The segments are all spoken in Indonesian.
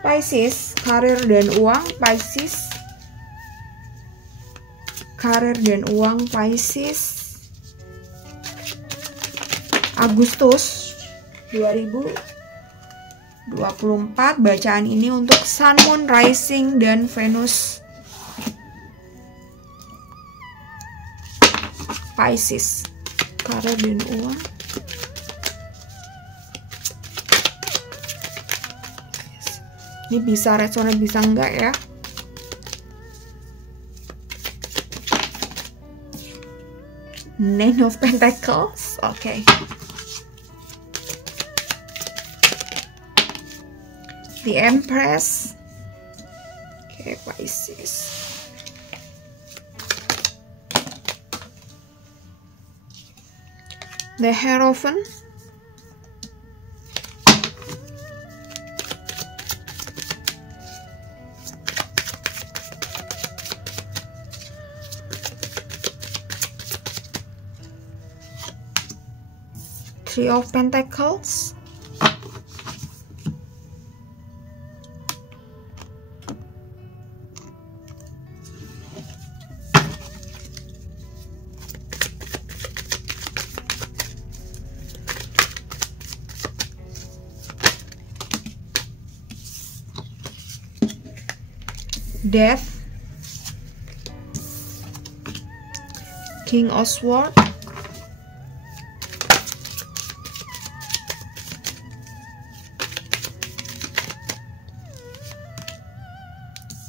Pisces, karir dan uang. Pisces, karir dan uang. Pisces, Agustus 2024. Bacaan ini untuk Sun, Moon, Rising, dan Venus. Pisces, karir dan uang. Ini bisa resonate, bisa enggak ya? Nine of Pentacles, oke. The Empress, oke, Pisces. The Hierophant, Three of Pentacles, Death, King of Swords,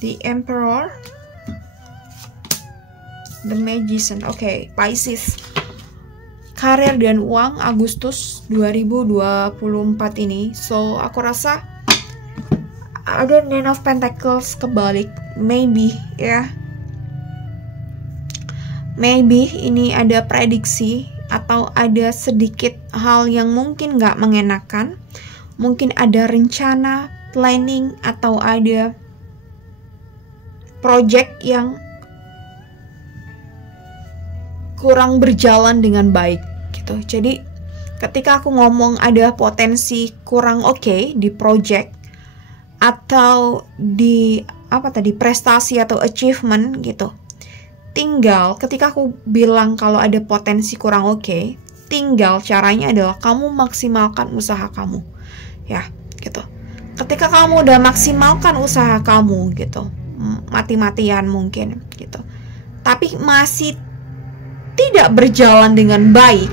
The Emperor, The Magician. Oke, Pisces, karir dan uang Agustus 2024 ini. So, aku rasa ada Nine of Pentacles kebalik. Maybe ya, maybe ini ada prediksi atau ada sedikit hal yang mungkin nggak mengenakan. Mungkin ada rencana, planning, atau ada project yang kurang berjalan dengan baik gitu. Jadi ketika aku ngomong ada potensi kurang oke di project atau di prestasi atau achievement gitu, tinggal ketika aku bilang kalau ada potensi kurang oke, tinggal caranya adalah kamu maksimalkan usaha kamu ya gitu. Ketika kamu udah maksimalkan usaha kamu gitu, mati-matian mungkin gitu, tapi masih tidak berjalan dengan baik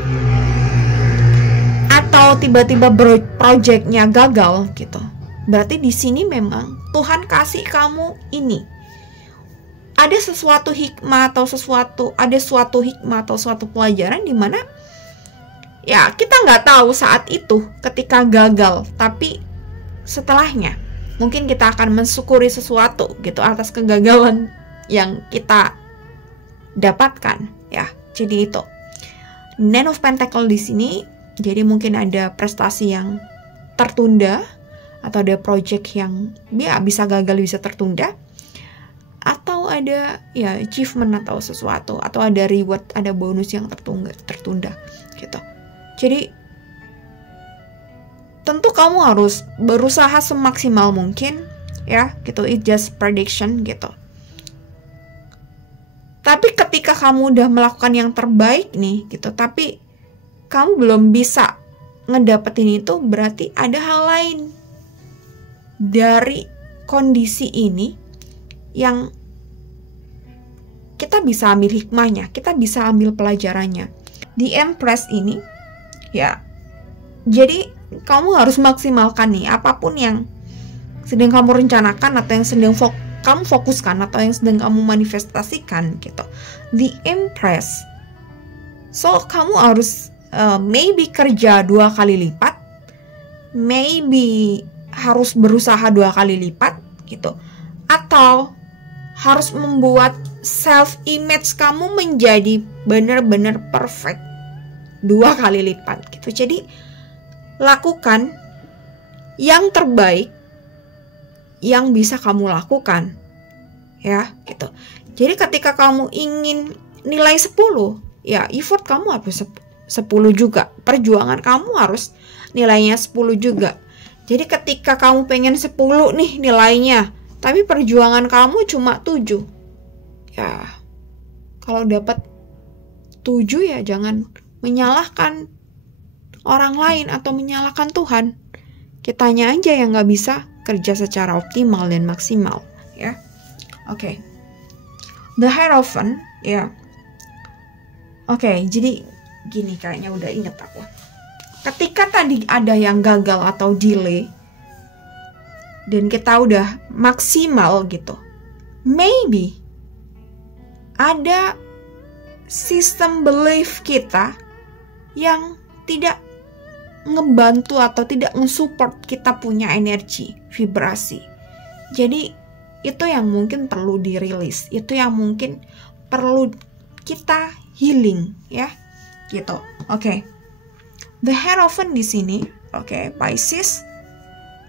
atau tiba-tiba projectnya gagal gitu, berarti di sini memang Tuhan kasih kamu ini ada sesuatu hikmah atau suatu hikmah atau suatu pelajaran di mana ya kita nggak tahu saat itu ketika gagal, tapi setelahnya mungkin kita akan mensyukuri sesuatu gitu atas kegagalan yang kita dapatkan ya. Jadi itu Nine of Pentacles di sini. Jadi mungkin ada prestasi yang tertunda atau ada project yang ya bisa gagal, bisa tertunda, atau ada ya achievement atau sesuatu, atau ada reward, ada bonus yang tertunda gitu. Jadi tentu kamu harus berusaha semaksimal mungkin ya gitu. It just prediction gitu. Tapi ketika kamu udah melakukan yang terbaik nih gitu, tapi kamu belum bisa ngedapetin itu, berarti ada hal lain dari kondisi ini yang kita bisa ambil hikmahnya, kita bisa ambil pelajarannya. The Empress ini ya, jadi kamu harus maksimalkan nih apapun yang sedang kamu rencanakan atau yang sedang kamu fokuskan atau yang sedang kamu manifestasikan gitu. The Empress, so kamu harus maybe kerja 2 kali lipat, maybe harus berusaha 2 kali lipat gitu, atau harus membuat self image kamu menjadi benar-benar perfect 2 kali lipat gitu. Jadi lakukan yang terbaik yang bisa kamu lakukan ya gitu. Jadi ketika kamu ingin nilai 10, ya effort kamu harus 10 juga, perjuangan kamu harus nilainya 10 juga. Jadi ketika kamu pengen 10 nih nilainya, tapi perjuangan kamu cuma 7. Ya, kalau dapat 7 ya jangan menyalahkan orang lain atau menyalahkan Tuhan. Kitanya aja yang gak bisa kerja secara optimal dan maksimal, ya. Oke. The Hierophant, ya. Oke, jadi gini, kayaknya udah inget aku. Ketika tadi ada yang gagal atau delay, dan kita udah maksimal gitu, maybe ada sistem belief kita yang tidak ngebantu atau tidak nge-support kita punya energi, vibrasi. Jadi itu yang mungkin perlu dirilis, itu yang mungkin perlu kita healing, ya, gitu. Oke. The Hierophant di sini, oke, Pisces.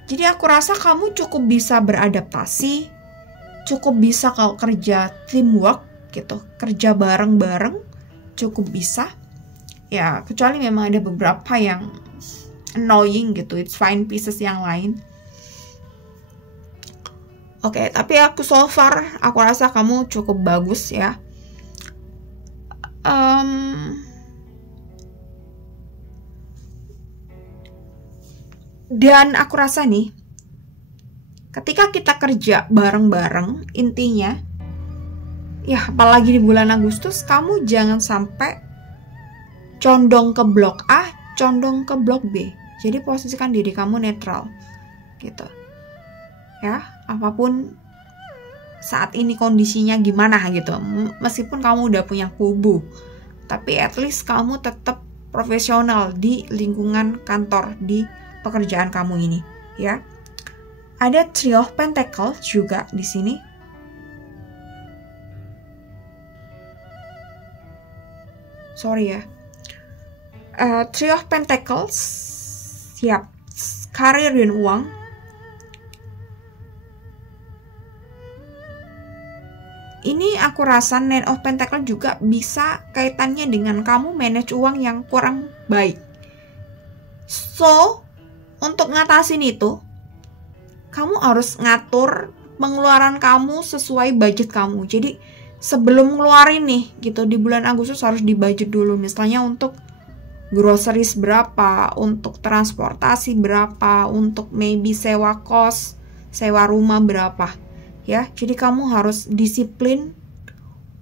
Jadi aku rasa kamu cukup bisa beradaptasi, cukup bisa kalau kerja teamwork gitu, kerja bareng-bareng, cukup bisa. Ya, kecuali memang ada beberapa yang annoying gitu, it's fine pieces yang lain. Oke, tapi aku so far, aku rasa kamu cukup bagus ya. Dan aku rasa nih, ketika kita kerja bareng-bareng, intinya, ya apalagi di bulan Agustus, kamu jangan sampai condong ke blok A, condong ke blok B. Jadi posisikan diri kamu netral, gitu. Ya, apapun saat ini kondisinya gimana gitu. Meskipun kamu udah punya kubu, tapi at least kamu tetap profesional di lingkungan kantor, di pekerjaan kamu ini, ya. Ada Three of Pentacles juga di sini. Sorry ya. Three of Pentacles, siap, karir dan uang. Ini aku rasa Nine of Pentacles juga bisa kaitannya dengan kamu manage uang yang kurang baik. So, untuk ngatasin itu, kamu harus ngatur pengeluaran kamu sesuai budget kamu. Jadi sebelum ngeluarin nih gitu di bulan Agustus harus dibudget dulu. Misalnya untuk groceries berapa, untuk transportasi berapa, untuk maybe sewa kos, sewa rumah berapa. Ya, jadi kamu harus disiplin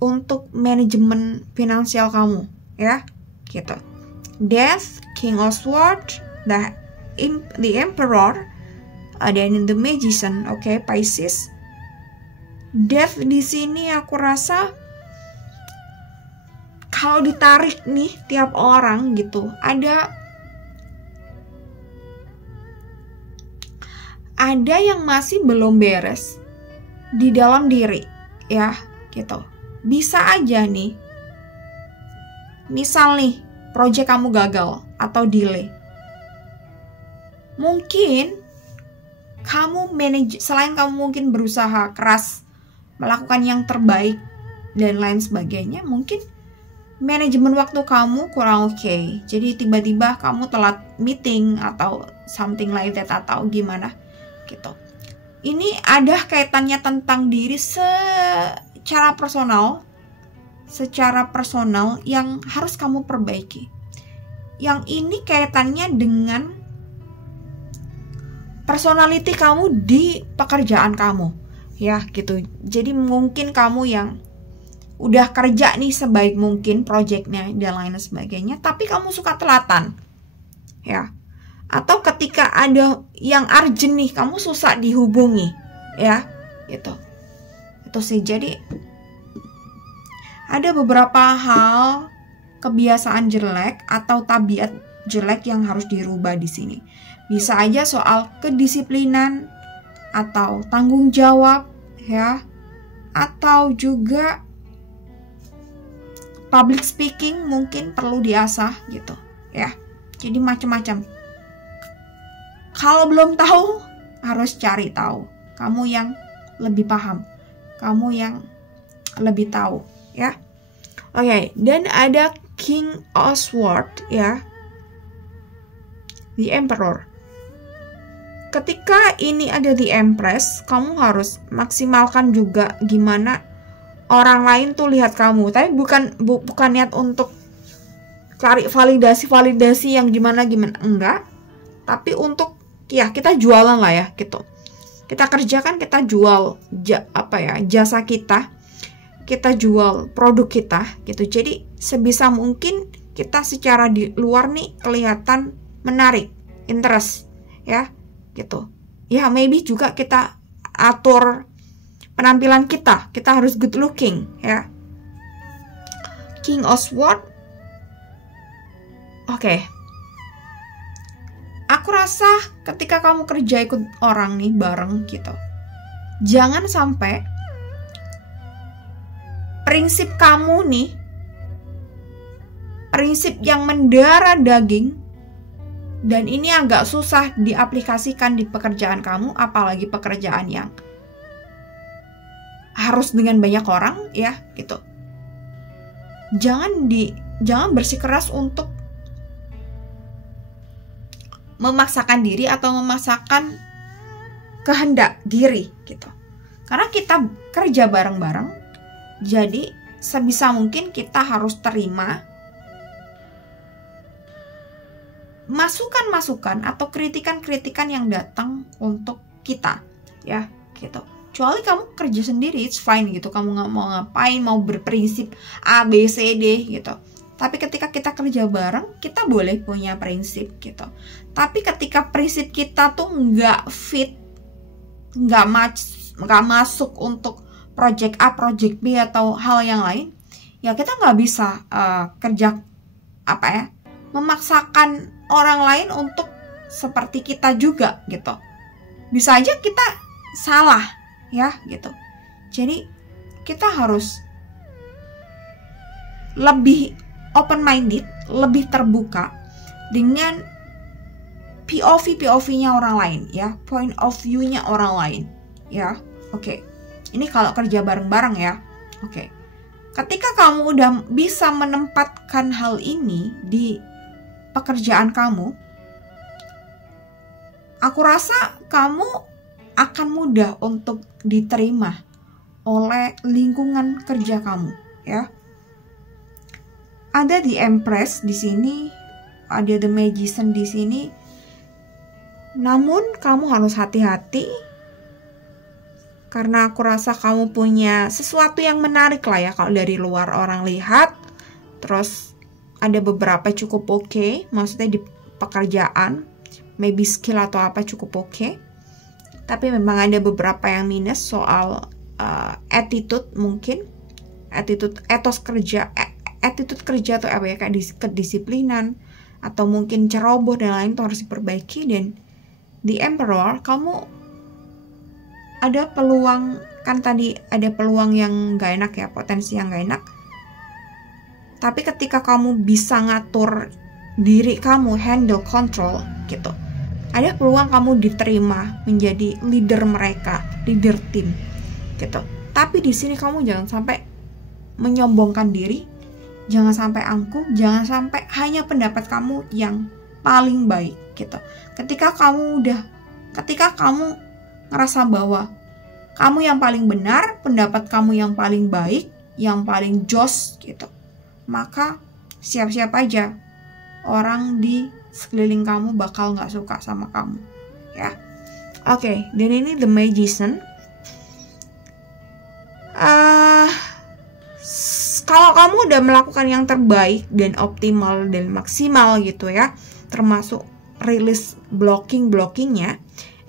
untuk manajemen finansial kamu, ya, gitu. Death, King of Swords, the Emperor, dan the Magician, oke, Pisces. Death di sini aku rasa kalau ditarik nih tiap orang gitu, ada yang masih belum beres di dalam diri, ya, gitu. Bisa aja nih, misal nih project kamu gagal atau delay, mungkin kamu manage, selain kamu mungkin berusaha keras melakukan yang terbaik dan lain sebagainya, mungkin manajemen waktu kamu kurang oke. Jadi tiba-tiba kamu telat meeting atau something like that atau gimana gitu. Ini ada kaitannya tentang diri secara personal yang harus kamu perbaiki. Yang ini kaitannya dengan personality kamu di pekerjaan kamu, ya gitu. Jadi mungkin kamu yang udah kerja nih sebaik mungkin projectnya dan lain sebagainya, tapi kamu suka telatan, ya. Atau ketika ada yang urgent nih, kamu susah dihubungi, ya, gitu. Itu sih. Jadi ada beberapa hal kebiasaan jelek atau tabiat jelek yang harus dirubah di sini. Bisa aja soal kedisiplinan atau tanggung jawab, ya, atau juga public speaking mungkin perlu diasah gitu, ya. Jadi macam-macam. Kalau belum tahu harus cari tahu. Kamu yang lebih paham, kamu yang lebih tahu, ya. Oke, dan ada King of Swords, ya, the Emperor. ketika ini ada di Empress, kamu harus maksimalkan juga gimana orang lain tuh lihat kamu. Tapi bukan niat untuk cari validasi yang gimana enggak. Tapi untuk ya kita jualan lah ya gitu. Kita kerjakan, kita jual jasa kita jual produk kita gitu. Jadi sebisa mungkin kita secara di luar nih kelihatan menarik, interest ya gitu. Ya maybe juga kita atur penampilan kita harus good looking ya. King of Swords. Oke. Aku rasa ketika kamu kerja ikut orang nih bareng gitu, jangan sampai prinsip kamu nih, prinsip yang mendarah daging, dan ini agak susah diaplikasikan di pekerjaan kamu, apalagi pekerjaan yang harus dengan banyak orang ya gitu. Jangan bersikeras untuk memaksakan diri atau memaksakan kehendak diri gitu. Karena kita kerja bareng-bareng, jadi sebisa mungkin kita harus terima masukan-masukan atau kritikan-kritikan yang datang untuk kita ya gitu. Kecuali kamu kerja sendiri, it's fine gitu. Kamu nggak mau ngapain, mau berprinsip A, B, C, D gitu. Tapi ketika kita kerja bareng, kita boleh punya prinsip gitu. Tapi ketika prinsip kita tuh nggak fit, nggak masuk untuk project A, project B atau hal yang lain, ya kita nggak bisa kerja memaksakan orang lain untuk seperti kita juga gitu. Bisa aja kita salah ya gitu. Jadi kita harus lebih open minded, lebih terbuka dengan POV-nya orang lain ya, point of view-nya orang lain ya. Oke. Ini kalau kerja bareng-bareng ya. Oke. Ketika kamu udah bisa menempatkan hal ini di pekerjaan kamu, aku rasa kamu akan mudah untuk diterima oleh lingkungan kerja kamu ya. Ada di Empress di sini, ada The Magician di sini. Namun kamu harus hati-hati karena aku rasa kamu punya sesuatu yang menarik lah ya kalau dari luar orang lihat. Terus ada beberapa cukup oke, maksudnya di pekerjaan, maybe skill atau apa cukup oke. Tapi memang ada beberapa yang minus soal attitude mungkin, etos kerja. Attitude kerja atau apa ya, kayak kedisiplinan atau mungkin ceroboh dan lain itu harus diperbaiki. Dan di Emperor kamu ada peluang, kan tadi ada peluang yang gak enak ya, potensi yang gak enak. Tapi ketika kamu bisa ngatur diri kamu, handle, control gitu, ada peluang kamu diterima menjadi leader mereka, leader tim gitu. Tapi di sini kamu jangan sampai menyombongkan diri, jangan sampai angkuh, jangan sampai hanya pendapat kamu yang paling baik gitu. Ketika kamu ngerasa bahwa kamu yang paling benar, pendapat kamu yang paling baik, yang paling jos gitu, maka siap-siap aja orang di sekeliling kamu bakal gak suka sama kamu ya. Oke, dan ini The Magician. Kalau kamu udah melakukan yang terbaik dan optimal dan maksimal gitu ya, termasuk rilis blockingnya,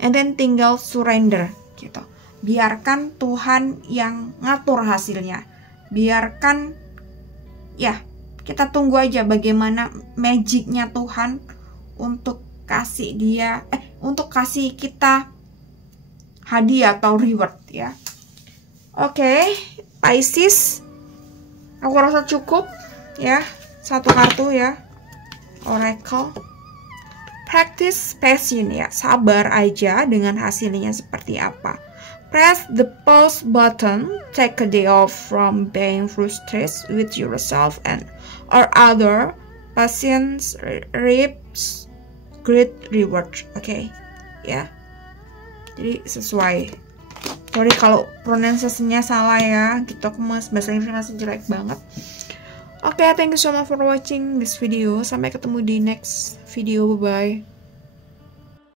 and then tinggal surrender gitu. Biarkan Tuhan yang ngatur hasilnya. Biarkan ya, kita tunggu aja bagaimana magicnya Tuhan untuk kasih kita hadiah atau reward ya. Oke, Pisces, aku rasa cukup ya, satu kartu ya, Oracle. Practice passion ya, sabar aja dengan hasilnya seperti apa. Press the pause button, take a day off from being frustrated with yourself and or other. Patience reaps great reward. Okay, ya. Jadi sesuai. Sorry kalau pronunciasinya salah ya, gitu. Aku bahasa Inggris masih jelek banget. Oke, thank you so much for watching this video. Sampai ketemu di next video, bye bye.